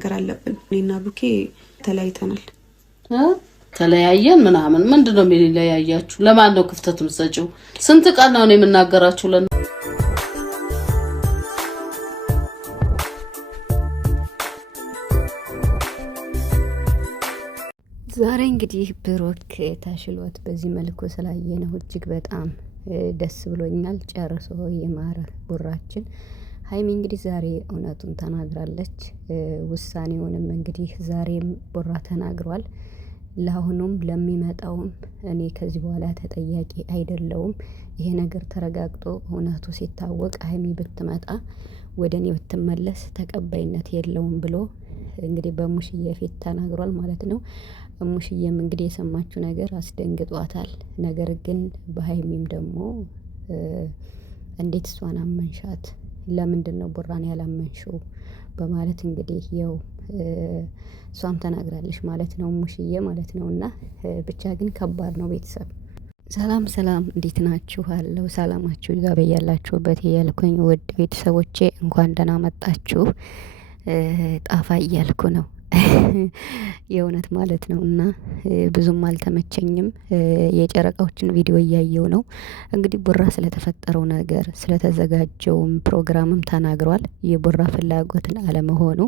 ነገር አለብን። እኔና ብሩኬ ተለያይተናል። ተለያየን ምናምን ምንድነው የሚለያያችሁ? ለማን ነው ክፍተት የምትሰጪው? ስንት ቀን ነው የምናገራችሁ? ዛሬ እንግዲህ ብሩክ ታሽሎት በዚህ መልኩ ስላየነው እጅግ በጣም ደስ ብሎኛል። ጨርሶ የማረ ቡራችን ሀይሚ እንግዲህ ዛሬ እውነቱን ተናግራለች። ውሳኔውንም እንግዲህ ዛሬም ቡራ ተናግሯል። ለአሁኑም ለሚመጣውም እኔ ከዚህ በኋላ ተጠያቂ አይደለውም። ይሄ ነገር ተረጋግጦ እውነቱ ሲታወቅ ሀይሚ ብትመጣ ወደ እኔ ብትመለስ ተቀባይነት የለውም ብሎ እንግዲህ በሙሽዬ ፊት ተናግሯል ማለት ነው። ሙሽዬም እንግዲህ የሰማችው ነገር አስደንግጧታል። ነገር ግን በሀይሚም ደግሞ እንዴት እሷን አመንሻት? ለምንድን ነው ቡራን ያላመንሽው? በማለት እንግዲህ ያው እሷም ተናግራለች ማለት ነው፣ ሙሽዬ ማለት ነው። እና ብቻ ግን ከባድ ነው። ቤተሰብ ሰላም ሰላም፣ እንዴት ናችሁ? አለው ሰላማችሁ ይዛ በያላችሁበት እያልኩኝ ውድ ቤተሰቦቼ እንኳን ደህና መጣችሁ። ጣፋ እያልኩ ነው የእውነት ማለት ነው። እና ብዙም አልተመቸኝም። የጨረቃዎችን ቪዲዮ እያየው ነው። እንግዲህ ቡራ ስለተፈጠረው ነገር ስለተዘጋጀውም ፕሮግራምም ተናግሯል። የቡራ ፍላጎትን አለመሆኑ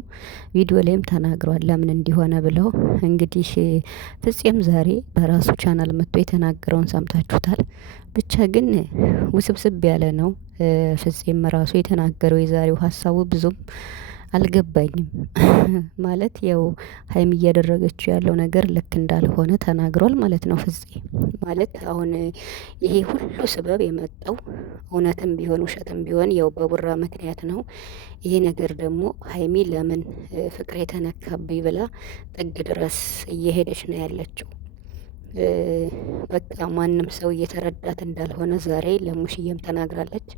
ቪዲዮ ላይም ተናግሯል። ለምን እንዲሆነ ብለው እንግዲህ ፍፄም ዛሬ በራሱ ቻናል መጥቶ የተናገረውን ሰምታችሁታል። ብቻ ግን ውስብስብ ያለ ነው። ፍፄም ራሱ የተናገረው የዛሬው ሀሳቡ ብዙም አልገባኝም። ማለት ያው ሀይሚ እያደረገችው ያለው ነገር ልክ እንዳልሆነ ተናግሯል ማለት ነው። ፍፄ ማለት አሁን ይሄ ሁሉ ስበብ የመጣው እውነትም ቢሆን ውሸትም ቢሆን ያው በቡራ ምክንያት ነው። ይሄ ነገር ደግሞ ሀይሚ ለምን ፍቅሬ ተነካብኝ ብላ ጥግ ድረስ እየሄደች ነው ያለችው። በቃ ማንም ሰው እየተረዳት እንዳልሆነ ዛሬ ለሙሽዬም ተናግራለች።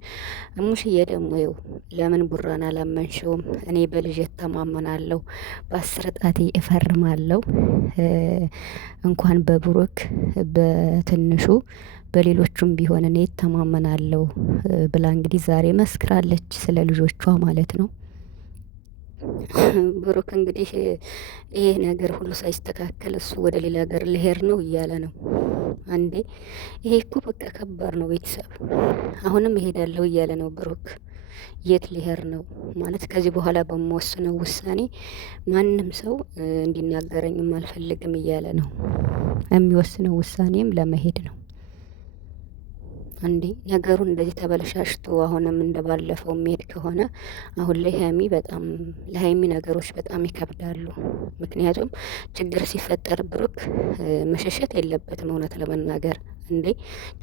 ሙሽዬ ደግሞ ይው ለምን ቡራን አላመንሽውም? እኔ በልጅ እተማመናለሁ፣ በ10 ጣቴ እፈርማለሁ፣ እንኳን በብሩክ በትንሹ በሌሎቹም ቢሆን እኔ እተማመናለሁ ብላ እንግዲህ ዛሬ መስክራለች፣ ስለ ልጆቿ ማለት ነው። ብሩክ እንግዲህ ይሄ ነገር ሁሉ ሳይስተካከል እሱ ወደ ሌላ ሀገር ልሄድ ነው እያለ ነው። አንዴ ይሄ እኮ በቃ ከባድ ነው ቤተሰብ። አሁንም እሄዳለሁ እያለ ነው ብሩክ። የት ሊሄድ ነው ማለት? ከዚህ በኋላ በምወስነው ውሳኔ ማንም ሰው እንዲናገረኝም አልፈልግም እያለ ነው። የሚወስነው ውሳኔም ለመሄድ ነው። አንዴ ነገሩን እንደዚህ ተበለሻሽቶ አሁንም እንደባለፈው የሚሄድ ከሆነ አሁን ላይ ሀይሚ በጣም ለሀይሚ ነገሮች በጣም ይከብዳሉ። ምክንያቱም ችግር ሲፈጠር ብሩክ መሸሸት የለበትም። እውነት ለመናገር እንዴ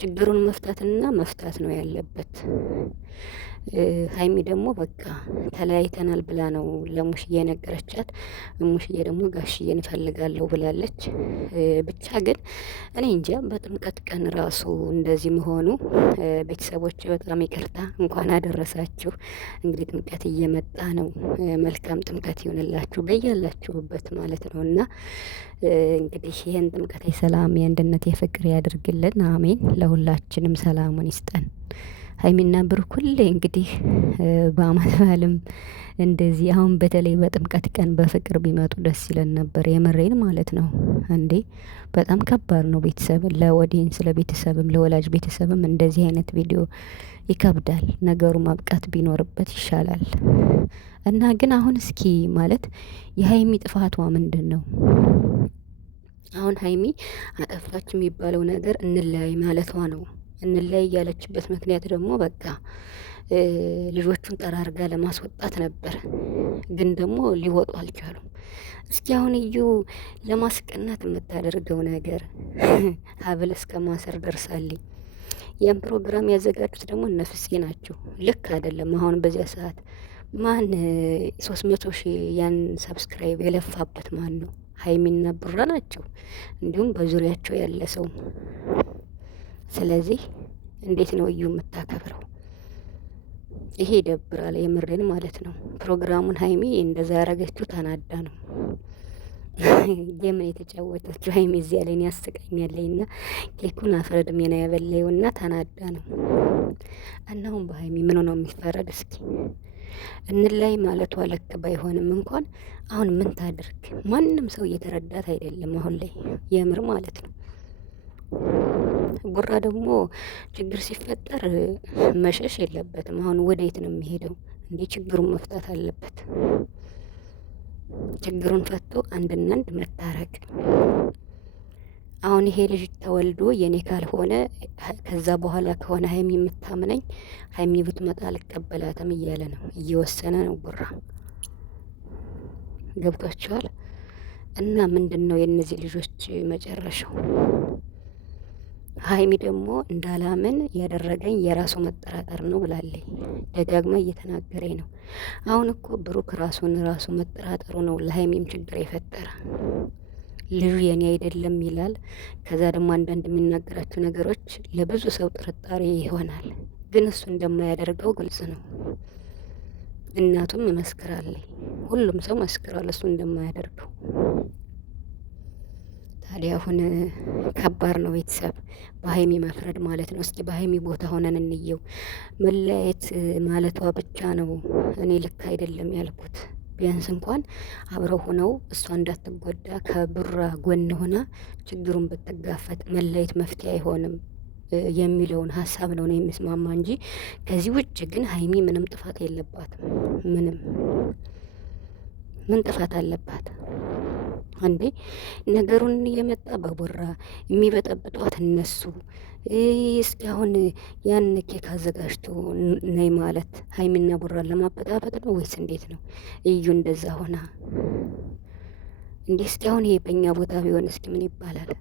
ችግሩን መፍታትና መፍታት ነው ያለበት። ሀይሚ ደግሞ በቃ ተለያይተናል ብላ ነው ለሙሽዬ የነገረቻት። ሙሽዬ ደግሞ ጋሽዬን እፈልጋለሁ ብላለች። ብቻ ግን እኔ እንጃ በጥምቀት ቀን ራሱ እንደዚህ መሆኑ ቤተሰቦች በጣም ይቅርታ፣ እንኳን አደረሳችሁ። እንግዲህ ጥምቀት እየመጣ ነው። መልካም ጥምቀት ይሆንላችሁ በያላችሁበት ማለት ነው። እና እንግዲህ ይህን ጥምቀት የሰላም የአንድነት የፍቅር ያድርግልን። አሜን። ለሁላችንም ሰላሙን ይስጠን። ሀይሚና ብሩክ ሁሌ እንግዲህ በአመት በዓልም እንደዚህ አሁን በተለይ በጥምቀት ቀን በፍቅር ቢመጡ ደስ ይለን ነበር። የምሬን ማለት ነው። እንዴ በጣም ከባድ ነው ቤተሰብ ለኦዲየንስ ለቤተሰብም ለወላጅ ቤተሰብም እንደዚህ አይነት ቪዲዮ ይከብዳል። ነገሩ ማብቃት ቢኖርበት ይሻላል። እና ግን አሁን እስኪ ማለት የሀይሚ ጥፋቷ ምንድን ነው? አሁን ሀይሚ አጠፋች የሚባለው ነገር እንለያይ ማለቷ ነው። እንለያይ ያለችበት ምክንያት ደግሞ በቃ ልጆቹን ጠራርጋ ለማስወጣት ነበር። ግን ደግሞ ሊወጡ አልቻሉም። እስኪ አሁን እዩ ለማስቀናት የምታደርገው ነገር ሀብል እስከ ማሰር ደርሳለኝ። ያን ፕሮግራም ያዘጋጁት ደግሞ እነ ፍፄ ናቸው። ልክ አይደለም። አሁን በዚያ ሰዓት ማን 300,000 ያን ሰብስክራይብ የለፋበት ማን ነው? ሀይሚና ቡራ ናቸው። እንዲሁም በዙሪያቸው ያለ ሰው። ስለዚህ እንዴት ነው እዩ የምታከብረው? ይሄ ይደብራል። የምሬን ማለት ነው። ፕሮግራሙን ሀይሚ እንደዛ ያረገችው ተናዳ ነው። የምን የተጫወተችው ሀይሚ እዚያ ላይ ያስቀኛለኝና ኬኩን አፍረድሜ ነው ያበላየውና ተናዳ ነው። እና አሁን በሀይሚ ምን ነው የሚፈረድ? እስኪ እንላይ ማለቷ ልክ ባይሆንም እንኳን አሁን ምን ታድርግ? ማንም ሰው እየተረዳት አይደለም አሁን ላይ የምር ማለት ነው። ቡራ ደግሞ ችግር ሲፈጠር መሸሽ የለበትም። አሁን ወዴት ነው የሚሄደው እንዴ? ችግሩን መፍታት አለበት። ችግሩን ፈቶ አንድና አንድ መታረቅ። አሁን ይሄ ልጅ ተወልዶ የኔ ካልሆነ ከዛ በኋላ ከሆነ ሀይሚ የምታምነኝ ሀይሚ ብትመጣ አልቀበላትም እያለ ነው፣ እየወሰነ ነው ቡራ። ገብቷቸዋል። እና ምንድን ነው የእነዚህ ልጆች መጨረሻው? ሀይሚ ደግሞ እንዳላምን ያደረገኝ የራሱ መጠራጠር ነው ብላለች። ደጋግማ እየተናገረኝ ነው። አሁን እኮ ብሩክ ራሱ መጠራጠሩ ነው ለሀይሚም ችግር የፈጠረ። ልጁ የኔ አይደለም ይላል። ከዛ ደግሞ አንዳንድ የሚናገራቸው ነገሮች ለብዙ ሰው ጥርጣሬ ይሆናል። ግን እሱ እንደማያደርገው ግልጽ ነው። እናቱም መስክራለች። ሁሉም ሰው መስክሯል እሱ እንደማያደርገው። ታዲያ አሁን ከባድ ነው ቤተሰብ በሀይሚ መፍረድ ማለት ነው። እስኪ በሀይሚ ቦታ ሆነን እንየው። መለያየት ማለቷ ብቻ ነው እኔ ልክ አይደለም ያልኩት። ቢያንስ እንኳን አብረው ሆነው እሷ እንዳትጎዳ ከቡራ ጎን ሆና ችግሩን ብትጋፈጥ መለየት መፍትሄ አይሆንም የሚለውን ሀሳብ ነው የሚስማማ እንጂ ከዚህ ውጭ ግን ሀይሚ ምንም ጥፋት የለባትም። ምን ጥፋት አለባት እንዴ? ነገሩን እየመጣ በቡራ የሚበጠብጧት እነሱ። እስኪ አሁን ያን ኬክ አዘጋጅቶ ነይ ማለት ሀይሚና ቡራን ለማበጣበጥ ነው ወይስ እንዴት ነው? እዩ እንደዛ ሆና እንዴ? እስኪ አሁን ይሄ በእኛ ቦታ ቢሆን እስኪ ምን ይባላል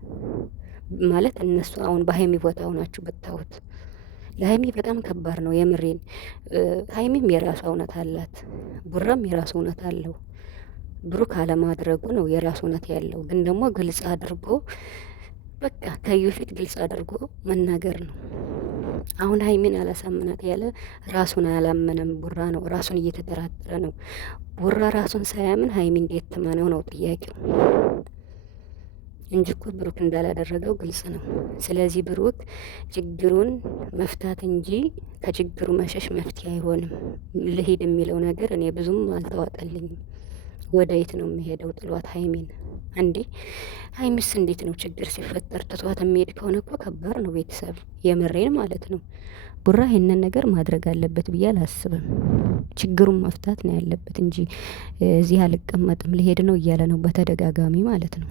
ማለት? እነሱ አሁን በሀይሚ ቦታ ሆናችሁ ብታዩት ለሀይሚ በጣም ከባድ ነው የምሬን። ሀይሚም የራሷ እውነት አላት፣ ቡራም የራሱ እውነት አለው። ብሩክ አለማድረጉ ነው የራሱ እውነት ያለው። ግን ደግሞ ግልጽ አድርጎ በቃ ከዩ ፊት ግልጽ አድርጎ መናገር ነው። አሁን ሀይሚን አላሳምናት ያለ ራሱን አላመነም ቡራ ነው። ራሱን እየተጠራጠረ ነው ቡራ። ራሱን ሳያምን ሀይሚ እንዴት ትመነው ነው ጥያቄው እንጂ እኮ ብሩክ እንዳላደረገው ግልጽ ነው። ስለዚህ ብሩክ ችግሩን መፍታት እንጂ ከችግሩ መሸሽ መፍትሄ አይሆንም። ልሂድ የሚለው ነገር እኔ ብዙም አልተዋጠልኝም። ወደ የት ነው የሚሄደው? ጥሏት ሀይሚን እንዴ? ሀይሚስ እንዴት ነው ችግር ሲፈጠር ትቷት የሚሄድ ከሆነ እኮ ከባድ ነው ቤተሰብ፣ የምሬን ማለት ነው። ቡራ ይህንን ነገር ማድረግ አለበት ብዬ አላስብም። ችግሩን መፍታት ነው ያለበት እንጂ እዚህ አልቀመጥም ልሄድ ነው እያለ ነው በተደጋጋሚ ማለት ነው።